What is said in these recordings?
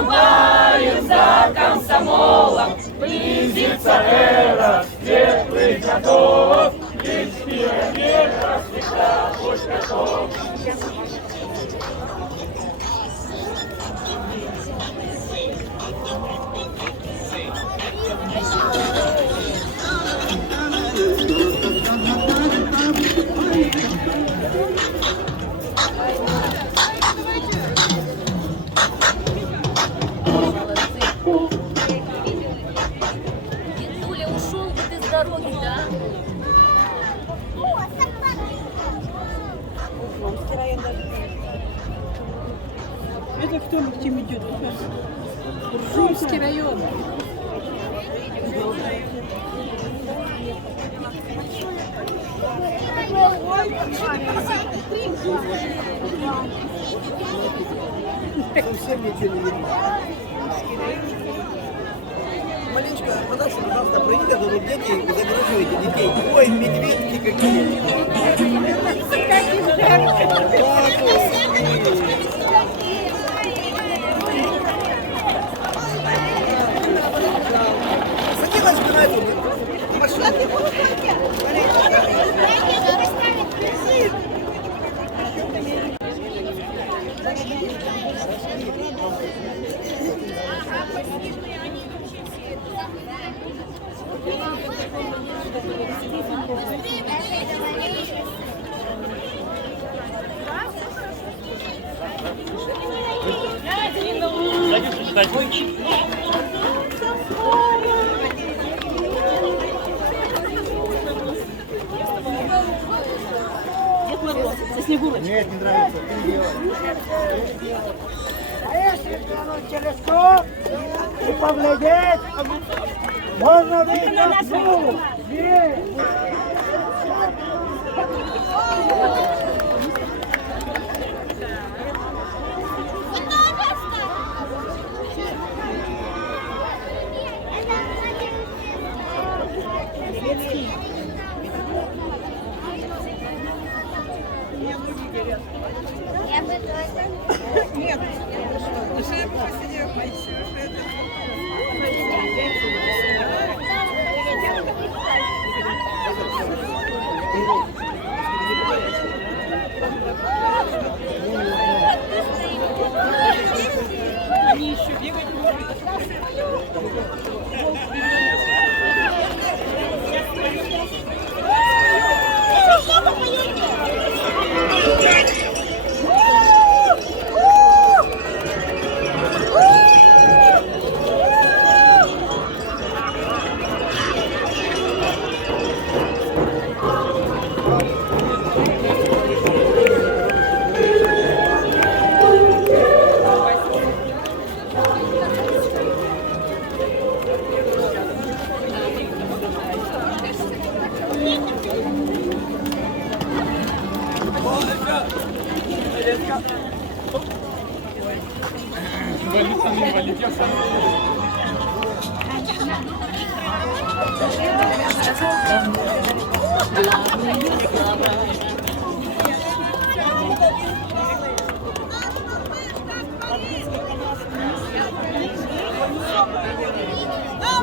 выступаем за комсомолом. Близится эра светлых годов, ведь пионер всегда будь готов. Дедуля, ушел бы ты с дороги, да? Это кто к чем идет? Уржумский район. Совсем ничего не видно. Маленечко, пожалуйста, пожалуйста, пройдите, а тут дети, вы заграживаете детей. Ой, медведки какие. Садилась бы на эту машину. Дед Мороз, со Снегурочкой. Нет, не нравится. А если взглянуть телескоп и поглядеть, можно видеть всю вещь. Я бы тоже. Нет, уже посидел, они еще бегать могут.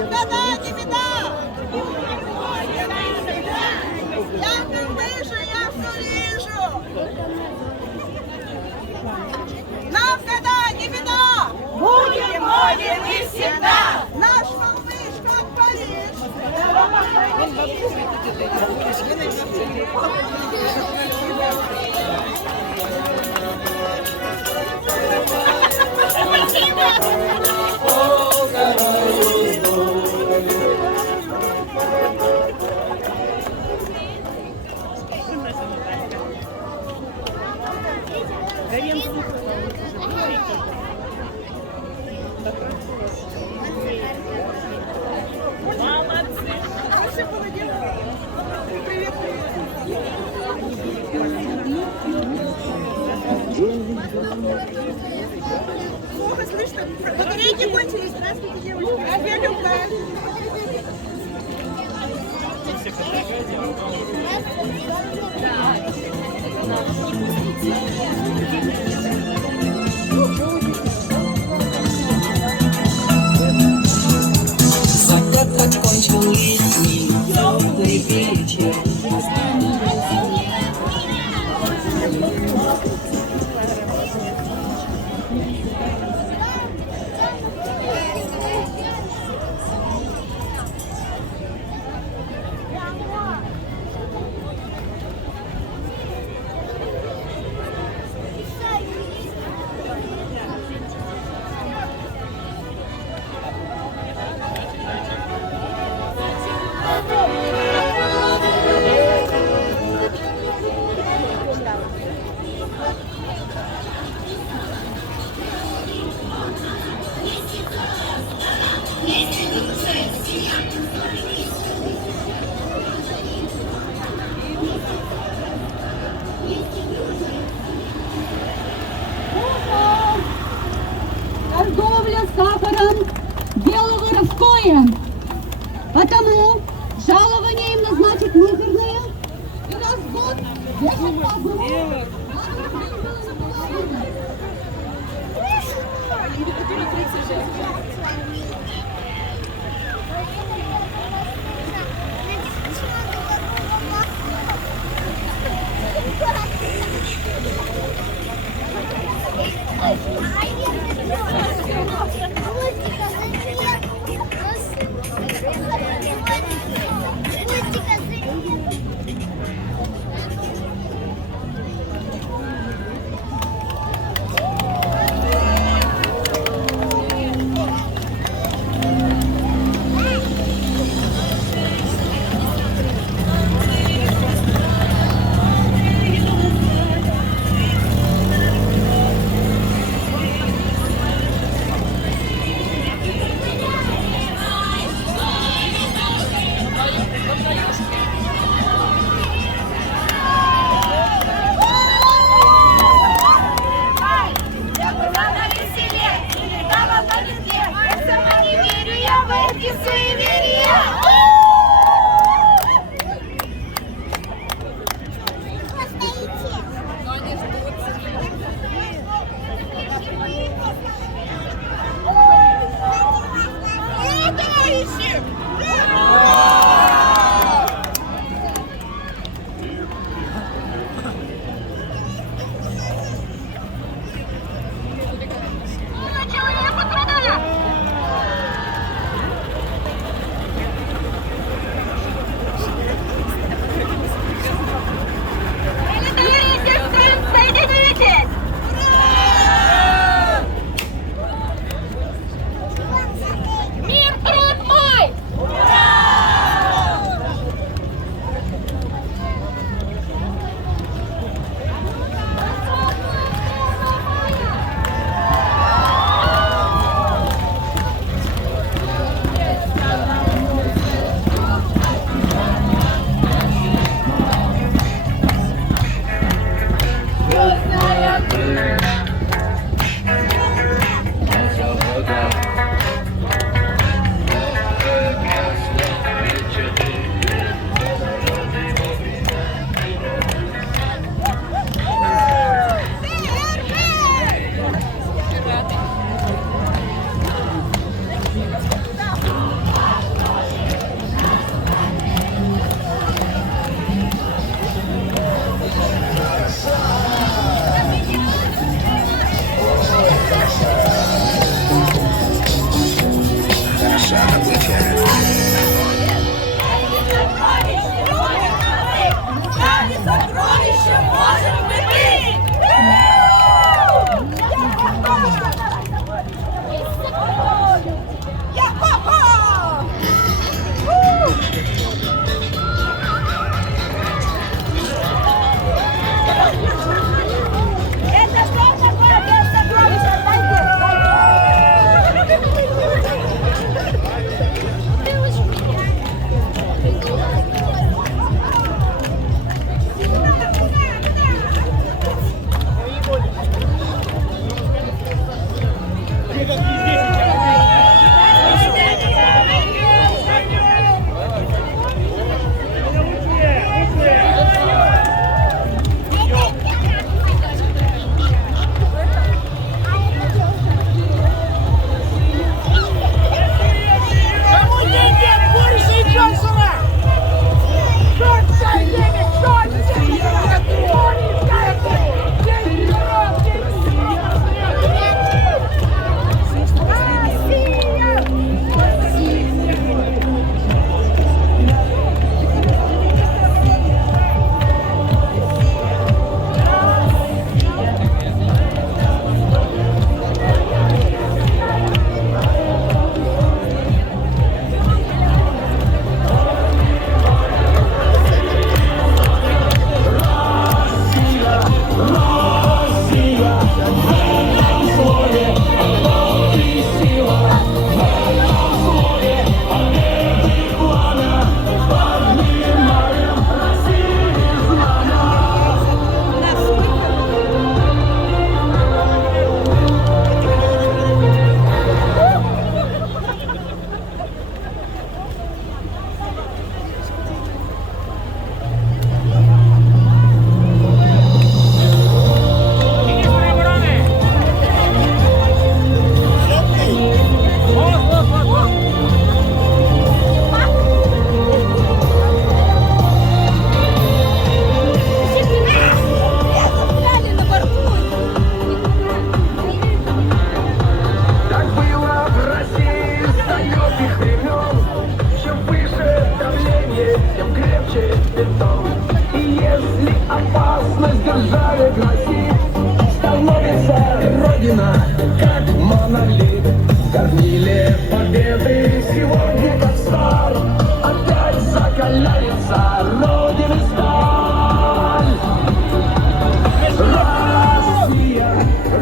Беда, не беда! Я не вижу, я все вижу! Нам беда, не беда! Будем и всегда! Наш малыш, как Париж! Плохо слышно. Батарейки кончились. Здравствуйте, девочки. А я Любка. Потому жалование им назначить мизерное и развод 10 погон. Родина, как монолит, горниле победы сегодня как стар. Опять закаляется Родины сталь. Россия,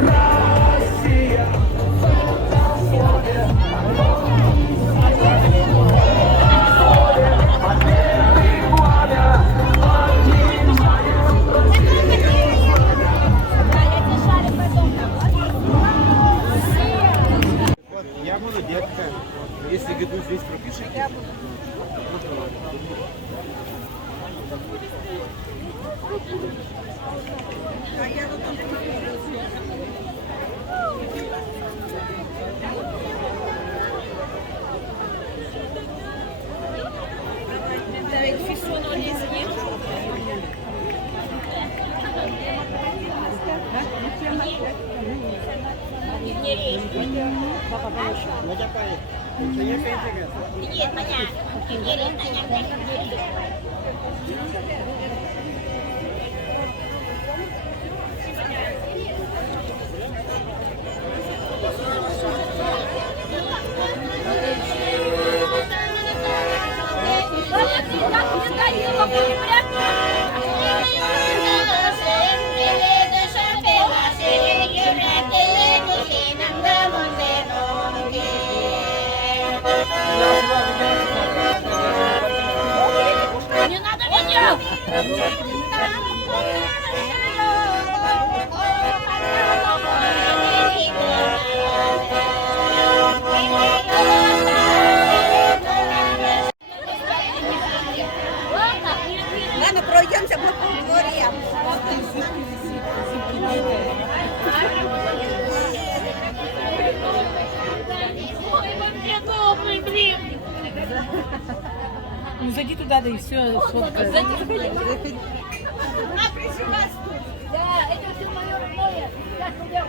Россия. Я буду детка. Если году здесь пропишите. Не надо видео! Ладно, пройдемся по дворе. Ой, вообще добрый, блин! Ну зайди туда, да и все, сфоткай. Да, это все мое родное. Я туда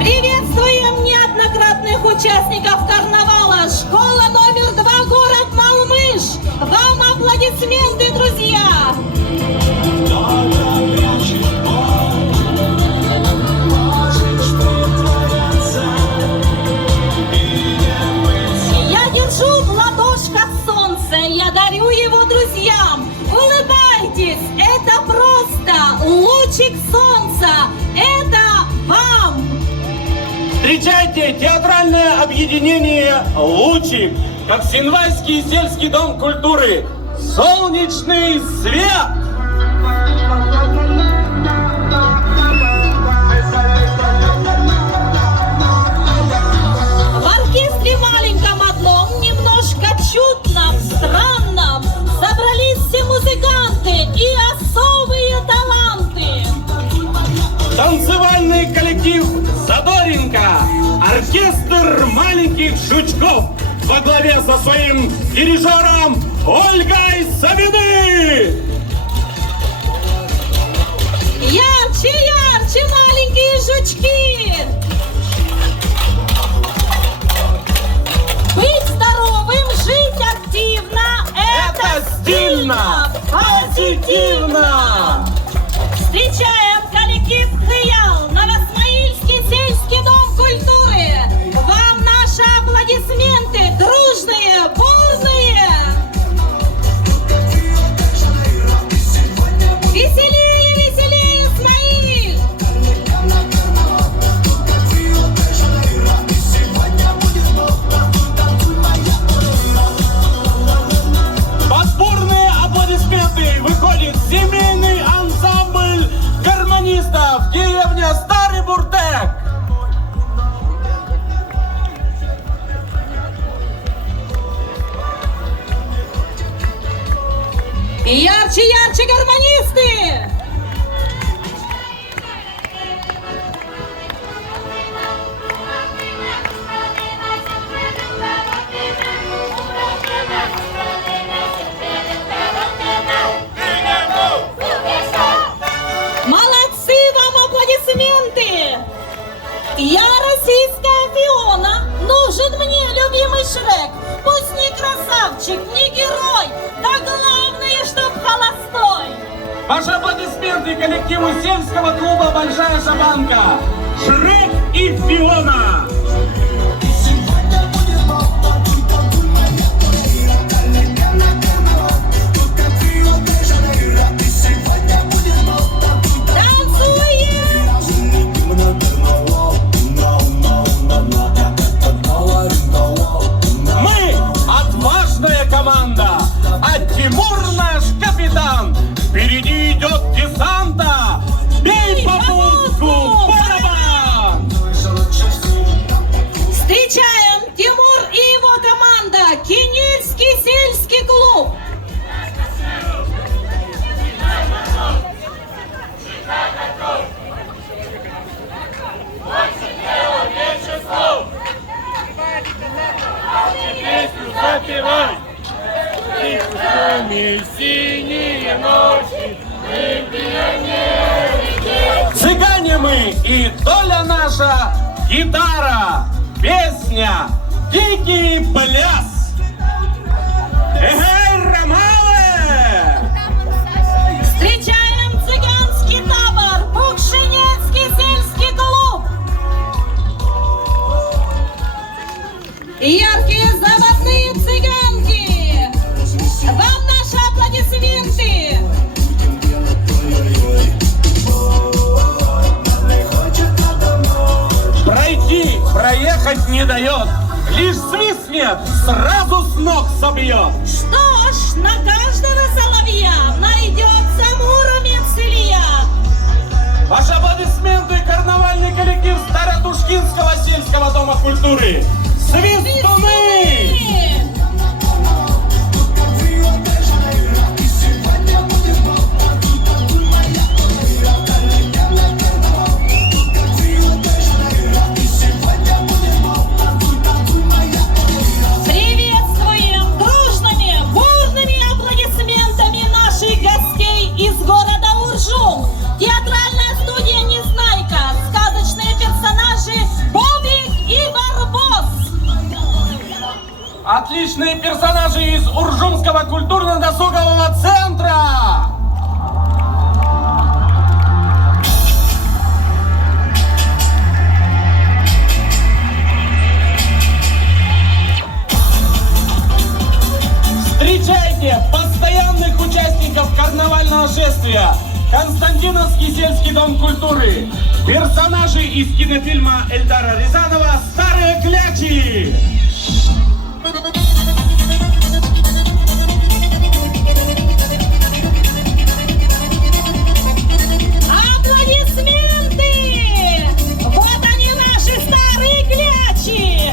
Приветствуем неоднократных участников карнавала. Школа номер 2, город Малмыж. Вам аплодисменты, друзья! Я держу в ладошках солнце, я дарю его друзьям. Улыбайтесь, это просто лучик солнца, это вам! Встречайте театральное объединение «Лучик», как Синвайский сельский дом культуры. Солнечный свет! В оркестре маленьком одном, немножко чудном, странном, собрались все музыканты и особые таланты. Танцевальный коллектив «Задоринка», оркестр маленьких жучков во главе со своим дирижером Ольгой Савиной. Ярче, ярче, маленькие жучки! Быть здоровым, жить активно — Это стильно, позитивно! Встречаем коллектив «Хыял», Новосмоильский сельский дом культуры. Вам наши аплодисменты, дружные, бурные. Веселее, веселее, Исмаиль! Под бурные аплодисменты выходит семейный ансамбль гармонистов деревня Старый Бурдек. Ярче, ярче, гармонисты! Молодцы, вам аплодисменты! Я российская Фиона, нужен мне любимый Шрек. Пусть не красавчик, не герой, да главное, чтоб холостой. Ваши аплодисменты коллективу сельского клуба «Большая шабанка» Шрек и Фиона. Мы отважная команда, а Тимур наш капитан. Впереди идет десанта. Бей по пуску, барабан! Встречаем Тимур и его команда, Кинельский сельский клуб. Цыгане мы и доля наша гитара, песня, дикий пляс. Эгей, Ромале! Встречаем цыганский табор, Букшинецкий сельский клуб. Яркие заводные цыганки. не дает. Лишь свистнет, сразу с ног собьет. Что ж, на каждого соловья найдется муромец Илья. Ваши аплодисменты, карнавальный коллектив Старотушкинского сельского дома культуры. Свистуны! Приветствуем дружными, бурными аплодисментами наших гостей из города Уржум. Театральная студия «Незнайка», сказочные персонажи Бобик и Барбос. Отличные персонажи из Уржумского культурно-досугового центра! Встречайте постоянных участников карнавального шествия! Константиновский сельский дом культуры! Персонажи из кинофильма Эльдара Рязанова «Старые клячи». Аплодисменты! Вот они, наши старые клячи!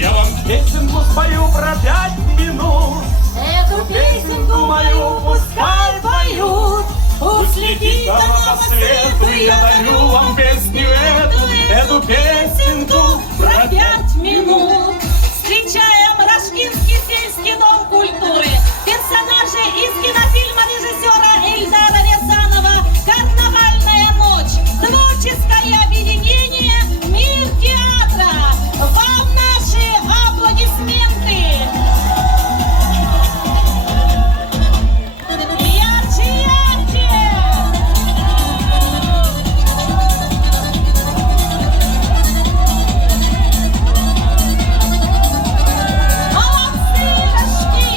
Я вам песенку спою про 5 минут. Эту песенку мою пускай поют. Пусть летит она по свету, и я дарю вам песню эту песенку про 5 минут. Встречаем Рожкинский сельский дом культуры. Персонажи из кинофильма режиссера Эльдара Рязанова «Карнавальная ночь». Творческое объединение «Мир театра». Вам наши аплодисменты. Ярче, ярче! Молодцы, Рожки!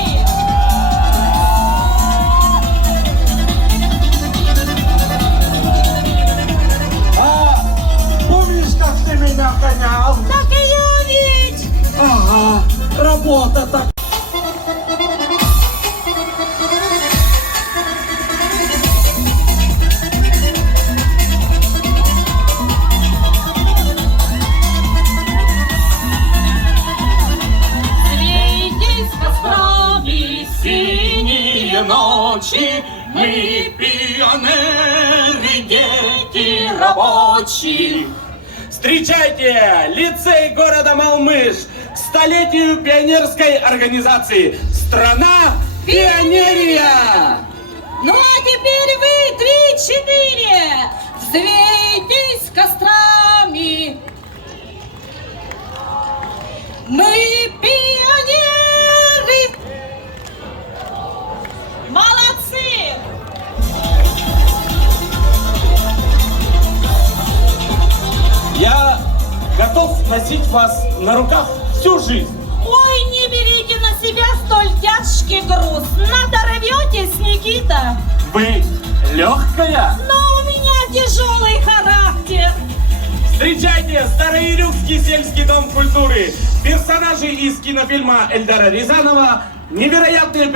А помнишь, как ты меня гонял? Так и я ведь! Ага, работа так. Светись кострами синие ночи, мы пионеры, дети рабочие. Встречайте! Лицей города Малмыж к столетию пионерской организации «Страна Пионерия». Ну а теперь вы 3-4. Взвейтесь кострами. Мы пионеры. Молодцы. Я готов носить вас на руках всю жизнь. Ой, не берите на себя столь тяжкий груз. Надорветесь, Никита. Вы легкая? Но у меня тяжелый характер. Встречайте, Староирюкский сельский дом культуры. Персонажи из кинофильма Эльдара Рязанова. Невероятные...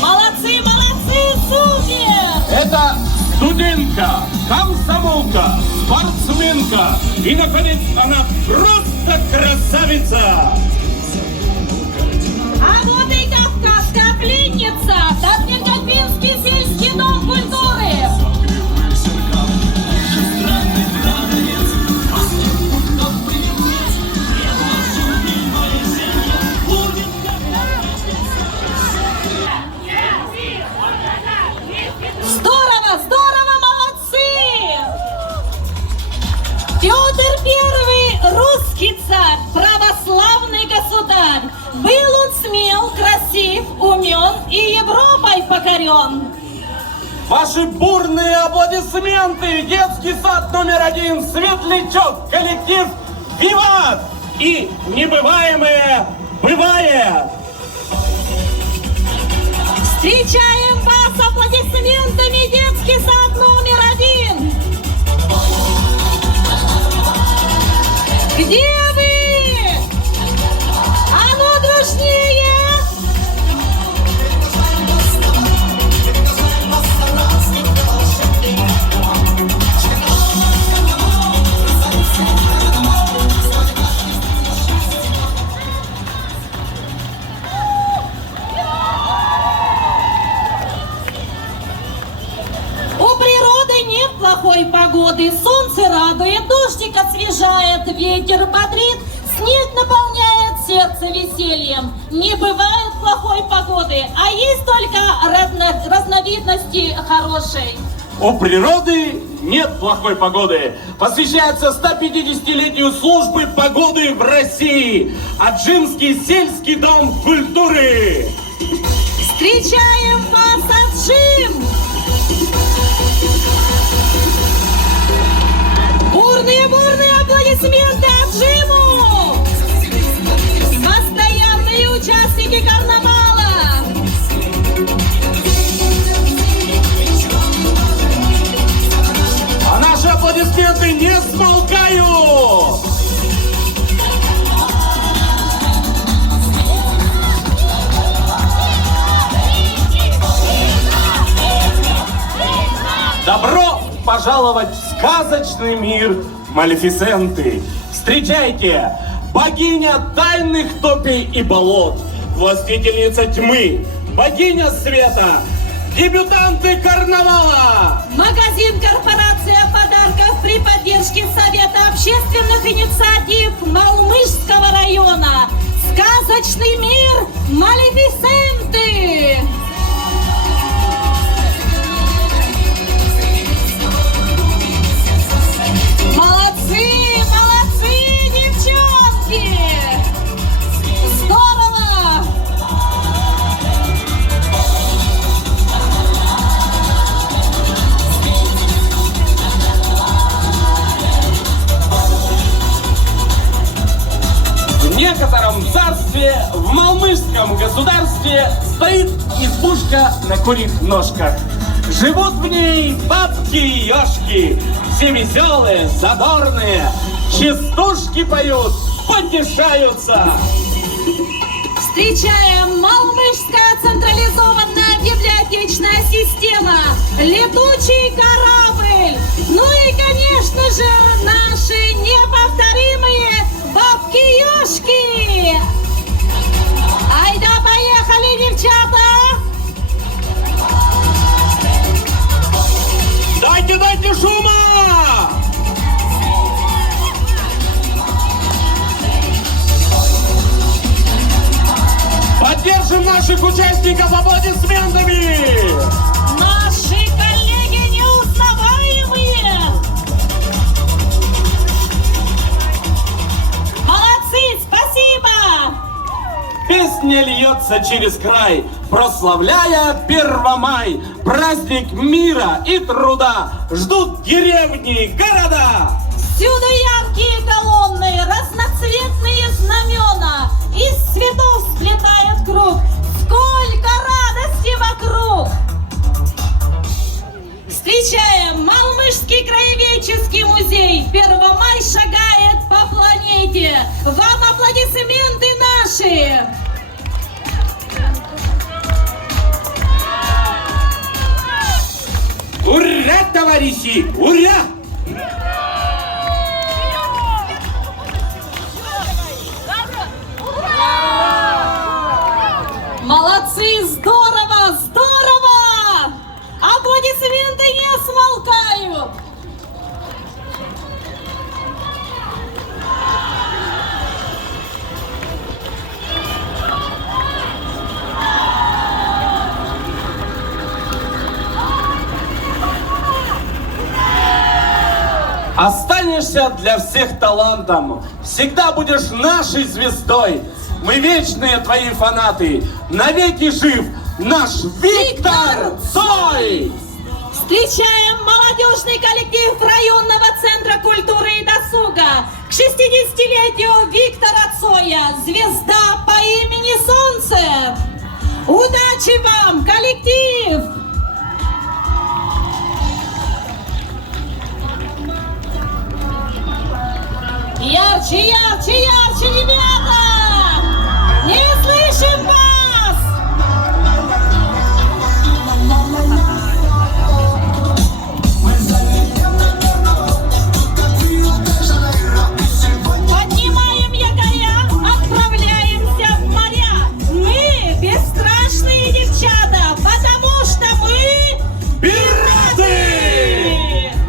Молодцы, молодцы, супер! Это студентка, комсомолка, спортсменка и, наконец, она просто красавица! А вот и кавказская пленница, Татнергопинский сельский дом культуры. Здорово, здорово, молодцы! Петр I, русский царь, православный государь, был он смел, красив, умен и Европой покорен. Ваши бурные аплодисменты! Детский сад номер 1, Светлячок, коллектив «Виват» и небываемые бывает. Встречаем вас аплодисментами детский сад номер 1. Где вы? А ну дружнее! У природы нет плохой погоды, солнце радует, дождик освежает, ветер бодрит, снег наполняет сердце весельем. Не бывает плохой погоды, а есть только разновидности хорошей. У природы нет плохой погоды. Посвящается 150-летию службы погоды в России. Аджимский сельский дом культуры. Встречаем вас, Аджим! Бурные аплодисменты Аджиму! Постоянные участники карнавала! А наши аплодисменты не смолкают! Добро пожаловать в сказочный мир Малефисенты! Встречайте! Богиня тайных топей и болот, властительница тьмы, богиня света, дебютанты карнавала! Магазин «Корпорация подарков» при поддержке Совета общественных инициатив Малмыжского района. Сказочный мир Малефисенты! Молодцы, девчонки! Здорово! В некотором царстве, в Малмыжском государстве, стоит избушка на курьих ножках. Живут в ней бабки и ешки, все веселые, задорные, частушки поют, потешаются. Встречаем Малмыжская централизованная библиотечная система, летучий корабль, ну и, конечно же, наши неповторимые бабки-ешки. Айда, поехали, девчата! Дайте шума! Поддержим наших участников аплодисментами! Наши коллеги неузнаваемые! Молодцы, спасибо! Песня льется через край, прославляя Первомай. Праздник мира и труда ждут деревни, города. Всюду яркие колонны, разноцветные знамена, из цветов сплетает круг. Сколько радости вокруг! Встречаем Малмыжский краеведческий музей. Первомай шагает по планете. Вам аплодисменты наши! Ура, товарищи! Ура! Молодцы! Здорово! Здорово! Аплодисменты не смолкают! Останешься для всех талантом, всегда будешь нашей звездой. Мы вечные твои фанаты, навеки жив наш Виктор Цой! Встречаем молодежный коллектив районного центра культуры и досуга. К 60-летию Виктора Цоя, звезда по имени Солнце. Удачи вам, коллектив! Ярче, ярче, ярче, ребята! Не слышим вас! Поднимаем якоря, отправляемся в моря. Мы бесстрашные девчата, потому что мы Пираты!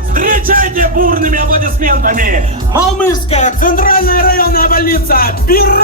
Встречайте бурными аплодисментами! Малмышская центральная районная больница! Пираты!